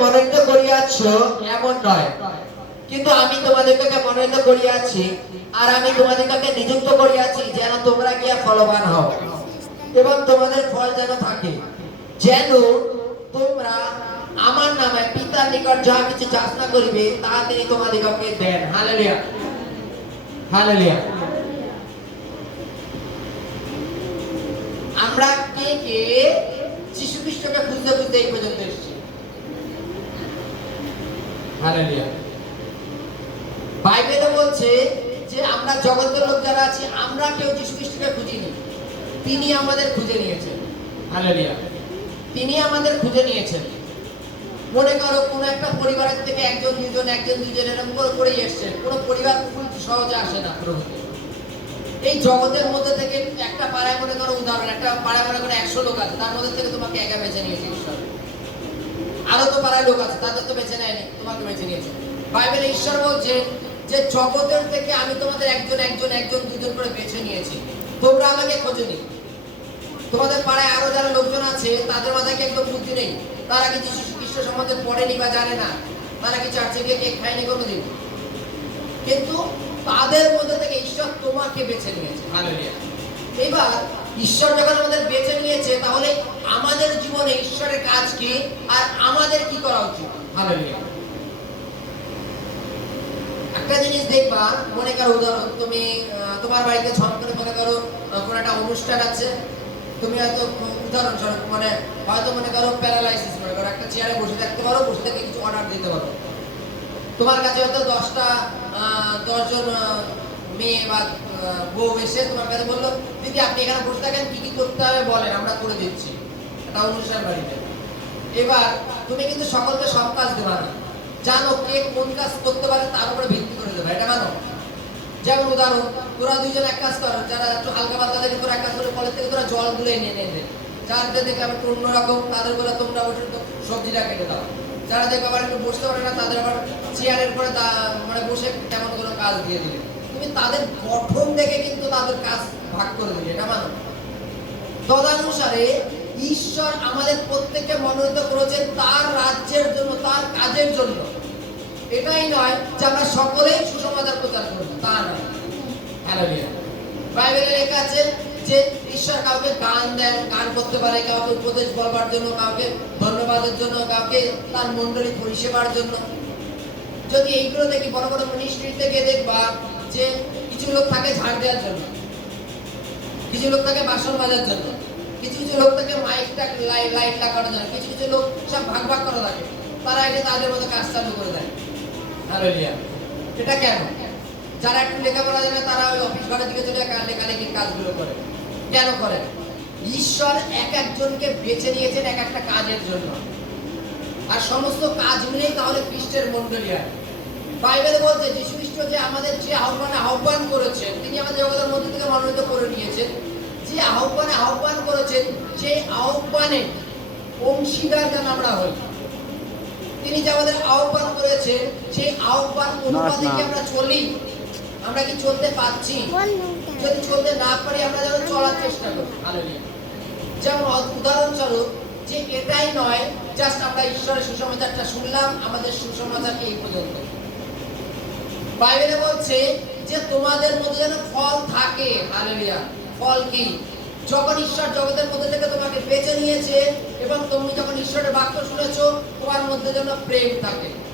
মনোনীত করিয়াছ, এমন নয়। কিন্তু আমি তোমাদেরকে মনোনীত করিয়াছি, আর আমি তোমাদেরকে নিযুক্ত করিয়াছি যেন তোমরা গিয়া ফলবান হও। এবং তোমাদের ফল যেন থাকে। যেন তোমরা আমার নামে পিতার নিকট যাহা কিছু যাচনা করিবে তাহা তিনি তোমাদিগকে দেন। হালেলুয়া। হালেলুয়া। আমরা কে কে যিশু খ্রিস্টকে খুঁজতে খুঁজতে এই পর্যন্ত এসেছি হালেলুয়া বাইবেলে বলছে যে আমরা জগতের লোক যারা আছি, আমরা কেউ যিশু খ্রিস্টকে খুঁজিনি। তিনি আমাদের খুঁজে নিয়েছেন। হালেলুয়া তিনি আমাদের খুঁজে নিয়েছেন। মনে করো কোন একটা পরিবারের থেকে একজন, দুজন একজন দুজন এরকম করে করেই এসছেন। কোনো পরিবার খুব সহজে আসে না প্রভুতে এই জগতের মধ্যে থেকে একটা পাড়ায় মনে করো, উদাহরণ, একটা পাড়ায় মনে করো একশো লোক আছে, তার মধ্যে থেকে তোমাকে একা বেছে নিয়েছে ঈশ্বর। আরও তো পাড়ায় লোক আছে তাদের তো বেছে নেয়নি তোমাকে বেছে নিয়েছে। বাইবেলে ঈশ্বর বলছে যে জগতের থেকে আমি তোমাদের একজন একজন একজন দুজন করে বেছে নিয়েছি। তোমরা আমাকে খোঁজনি। তোমাদের পাড়ায় আরও যারা লোকজন আছে তাদের মাথায় একদম বুদ্ধি নেই? তারা কি যিশু খ্রিস্ট সম্বন্ধে পড়েনি বা জানে না? তারা কি চার্চে গিয়ে কেক খায়নি কোনোদিন? কিন্তু তাদের মধ্যে থেকে ঈশ্বর তোমাকে বেছে নিয়েছে। এবার ঈশ্বর যখন আমাদের বেছে নিয়েছে তাহলে আমাদের জীবনে ঈশ্বরের কাজ কি? আর আমাদের কি করা উচিত? হালেলুয়া একটা জিনিস দেখবা মনে করো উদাহরণ তুমি তোমার বাড়িতে ঝম করে মনে করো কোনো একটা অনুষ্ঠান আছে তুমি হয়তো উদাহরণস্বরূপ মানে হয়তো মনে করো প্যারালাইসিস মনে করো একটা চেয়ারে বসে থাকতে পারো বসে থেকে কিছু অর্ডার দিতে পারো। তোমার কাছে হয়তো দশটা দশজন মেয়ে বা বউ এসে তোমার কাছে বলল, দিদি, আপনি এখানে বসে থাকেন, কি কি করতে হবে বলেন, আমরা করে দিচ্ছি। একটা অনুষ্ঠান বাড়িতে। এবার তুমি কিন্তু সকলকে সব কাজ দেবা না। জানো কে কোন কাজ করতে পারে, তার উপরে ভিত্তি করে দেবে, এটা মানো। যেমন উদাহরণ, তোরা দুইজন এক কাজ করো, যারা একটু হালকা পাতলা দেখে তোরা এক কাজ করে কলেজ থেকে তোরা জলগুলো এনে এনে দে। যার যে দেখে আবার একটু অন্যরকম তাদের বলে তোমরা তো সবজিটা কেটে দাও। যারা দেখবে আবার একটু বসতে পারে না, তাদের আবার চেয়ারের পরে মানে বসে তেমন কোনো কাজ দিয়ে দিলে। তাদের গঠন দেখে কিন্তু তাদের কাজ ভাগ করে দিলে এটা মানো। তদানুসারে ঈশ্বর আমাদের প্রত্যেককে মনোনীত করেছেন তার রাজ্যের জন্য, তার কাজের জন্য। এটাই নয় যে আমরা সকলেই সুসমাচার প্রচার করব, তা নয়। বাইবেলে লেখা আছে যে ঈশ্বর কাউকে গান দেন গান করতে পারে, কাউকে উপদেশ বলবার জন্য, কাউকে ধন্যবাদের জন্য, কাউকে তার মণ্ডলী পরিষেবার জন্য। যদি এইগুলো দেখি, বড় বড় মিনিস্ট্রি থেকে দেখবা যে কিছু লোক থাকে ঝাড় দেওয়ার জন্য, কিছু লোক থাকে বাসন মাজার জন্য, কিছু কিছু লোক থাকে মাইকটা লাইট লাগানোর জন্য, কিছু কিছু লোক সব ভাগ ভাগ করা থাকে, তারা এটা তাদের মতো কাজ চালু করে দেয়। হালেলুয়া। এটা কেন? যারা একটু লেখাপড়া জানে তারা ওই অফিস ঘরের দিকে চলে কা- লেখালেখির কাজগুলো করে। কেন করে? ঈশ্বর এক একজনকে বেছে নিয়েছেন এক একটা কাজের জন্য। আর সমস্ত কাজ মিলেই তাহলে খ্রিস্টের মন্ডলী হয়। বাইবেলে বলছে যীশু খ্রিস্ট যে আমাদের যে আহ্বানে আহ্বান করেছেন তিনি আমাদের জগতের মধ্যে থেকে মনোনীত করে নিয়েছেন। যে আহ্বানে আহ্বান করেছেন সেই আহ্বানে অংশীদার যেন আমরা হই। তিনি যে আমাদের আহ্বান করেছেন সেই আহ্বান অনুপাতে কি আমরা চলি? আমরা কি চলতে পারছি? যদি চলতে না পারি আমরা যেন চলার চেষ্টা করি। যেমন উদাহরণস্বরূপ যে এটাই নয় জাস্ট আমরা ঈশ্বরের সুসমাচারটা শুনলাম আমাদের সুসমাচার এই পর্যন্ত। বাইবেলে বলছে যে তোমাদের মধ্যে যেন ফল থাকে, হালেলুয়া। ফল কি? যখন ঈশ্বর জগতের মধ্যে থেকে তোমাকে বেছে নিয়েছে এবং তুমি যখন ঈশ্বরের বাক্য শুনেছো, তোমার মধ্যে যেন প্রেম থাকে।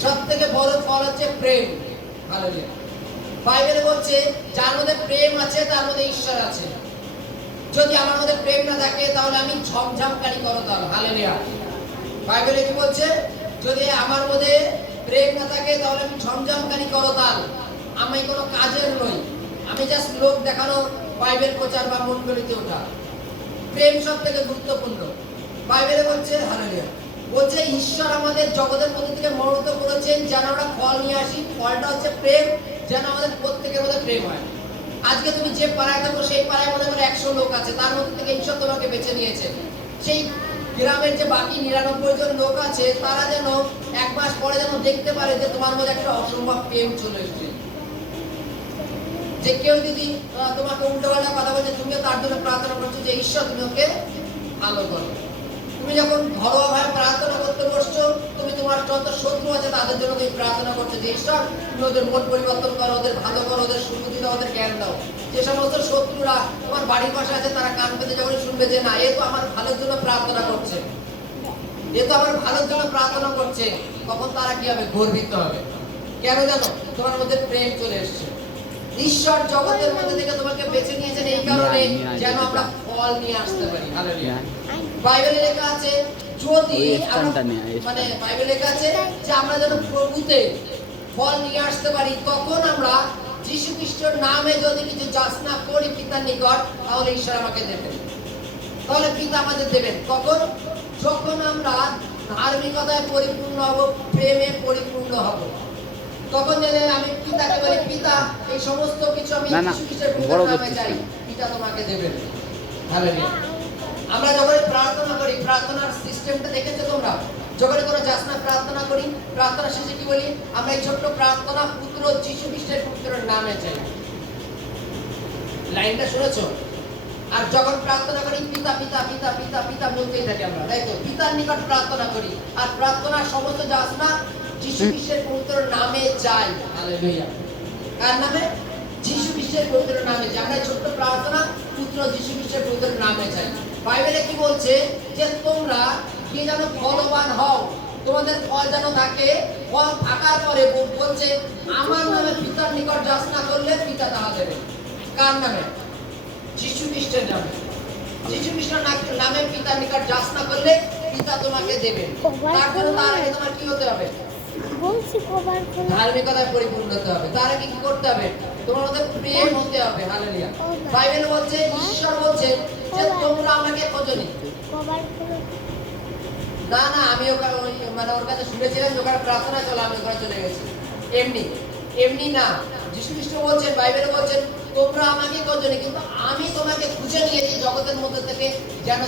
সব থেকে বড় ফল হচ্ছে প্রেম। হালেলুয়া। বাইবেলে বলছে, যার মধ্যে প্রেম আছে, তার মধ্যে ঈশ্বর আছে। যদি আমার মধ্যে প্রেম না থাকে, তাহলে আমি ঝমঝমকারী করতাম। হালেলুয়া। বাইবেলে কি বলছে? যদি আমার মধ্যে প্রেম না থাকে তাহলে আমি ঝমঝমকারী করতাল আমি কোনো কাজের নই। আমি জাস্ট লোক দেখানো, বাইবেল প্রচার বা মন্ডলীতে ওঠা। প্রেম সব থেকে গুরুত্বপূর্ণ। বাইবেলে বলছে, হালেলুয়া। বলছে, ঈশ্বর আমাদের জগতের মধ্যে থেকে মনোনীত করেছেন যেন আমরা ফল নিয়ে আসি। ফলটা হচ্ছে প্রেম, যেন আমাদের প্রত্যেকের মধ্যে প্রেম হয়। আজকে তুমি যে পাড়ায় থাকো, সেই পাড়ায় মনে করো একশো লোক আছে। তার মধ্যে থেকে ঈশ্বর তোমাকে বেছে নিয়েছে। সেই গ্রামের যে বাকি নিরানব্বই জন লোক আছে, তারা যেন এক মাস পরে যেন দেখতে পারে যে তোমার মধ্যে একটা অসম্ভব প্রেম চলে এসেছে। যে কেউ যদি তোমাকে উল্টো পাল্টা কথা বলছে, তুমিও তার জন্য প্রার্থনা করছ যে, ঈশ্বর, তুমি ওকে ভালো করো। তুমি যখন ঘরোয়া ভাবে প্রার্থনা করতে বসছো যত শত্রু আছে তাদের জন্য তুমি প্রার্থনা করছ যে ঈশ্বর তুমি ওদের মন পরিবর্তন করো ওদের ভালো করো ওদের সুবুদ্ধি দাও ওদের জ্ঞান দাও। যে সমস্ত শত্রুরা তোমার বাড়ির পাশে আছে তারা কান পেতে যখন শুনবে যে না এ তো আমার ভালোর জন্য প্রার্থনা করছে। এ তো আমার ভালোর জন্য প্রার্থনা করছে। তখন তারা কি হবে? গর্বিত হবে। কেন জানো? তোমার মধ্যে প্রেম চলে এসছে। ঈশ্বর জগতের মধ্যে থেকে তোমাকে বেছে নিয়েছেন এই কারণে যেন আমরা ফল নিয়ে আসতে পারি। বাইবেলে লেখা আছে যদি মানে যে আমরা যেন প্রভুতে ফল নিয়ে আসতে পারি তখন আমরা যীশু খ্রিস্টের নামে যদি কিছু যাচনা করি পিতার নিকট তাহলে ঈশ্বর আমাকে দেবেন। তাহলে পিতা আমাদের দেবেন। কখন যখন আমরা ধার্মিকতায় পরিপূর্ণ হব প্রেমে পরিপূর্ণ হব তখন যেন আমি পিতাকে বলি পিতা এই সমস্ত কিছু আমি যীশু খ্রিস্টের নামে চাই পিতা তোমাকে দেবেন। আমরা যখন প্রার্থনা করি, প্রার্থনার সিস্টেমটা দেখেছ তোমরা? যখন কোনো যাচনা প্রার্থনা করি, প্রার্থনা শেষে কি বলি? আমরা এই ছোট্ট প্রার্থনা পুত্র যীশু খ্রিস্টের পুত্রের নামে চাই। লাইনটা শুনেছো? আর যখন প্রার্থনা করি, পিতা পিতা পিতা পিতা পিতা বলতেই থাকি আমরা, তাই তো? পিতার নিকট প্রার্থনা করি, আর প্রার্থনার সমস্ত যাচনা যীশু খ্রিস্টের পবিত্র নামে চাই। হালেলুয়া কার নামে? যীশু খ্রিস্টের পবিত্র নামে চাই। আমরা ছোট্ট প্রার্থনা পুত্র যীশু খ্রিস্টের পবিত্র নামে চাই। বাইবেলে কি বলছে? যে তোমরা কি যেন ফলবান হও? তোমাদের ফল যেন থাকে ফল থাকার পরে বলছে আমার নামে পিতার নিকট যাচনা করলে পিতা তাহা দেবে। কার নামে? যিশু খ্রিস্টের নামে। যিশু খ্রিস্টের নামে পিতার নিকট যাচনা করলে পিতা তোমাকে দেবে। তার জন্য তার আগে তোমার কি হতে হবে? বলছি কবার পরিপূর্ণ হতে হবে। তার আগে কি করতে হবে? তোমার মধ্যে প্রেম হতে হবে হালেলুয়া। বাইবেল বলছে ঈশ্বর বলছে যে তোমরা আমাকে খোঁজনি কবার না না আমি ওখানে মানে ওর কাছে শুনেছিলাম ওখানে প্রার্থনা চলে আমি ওখানে চলে গেছি। এমনি এমনি না। যিশু খ্রিস্ট বলছেন বাইবেলে বলছেন তোমরা আমাকে খোঁজনি কিন্তু আমি তোমাকে খুঁজে নিয়েছি জগতের মধ্যে থেকে যেন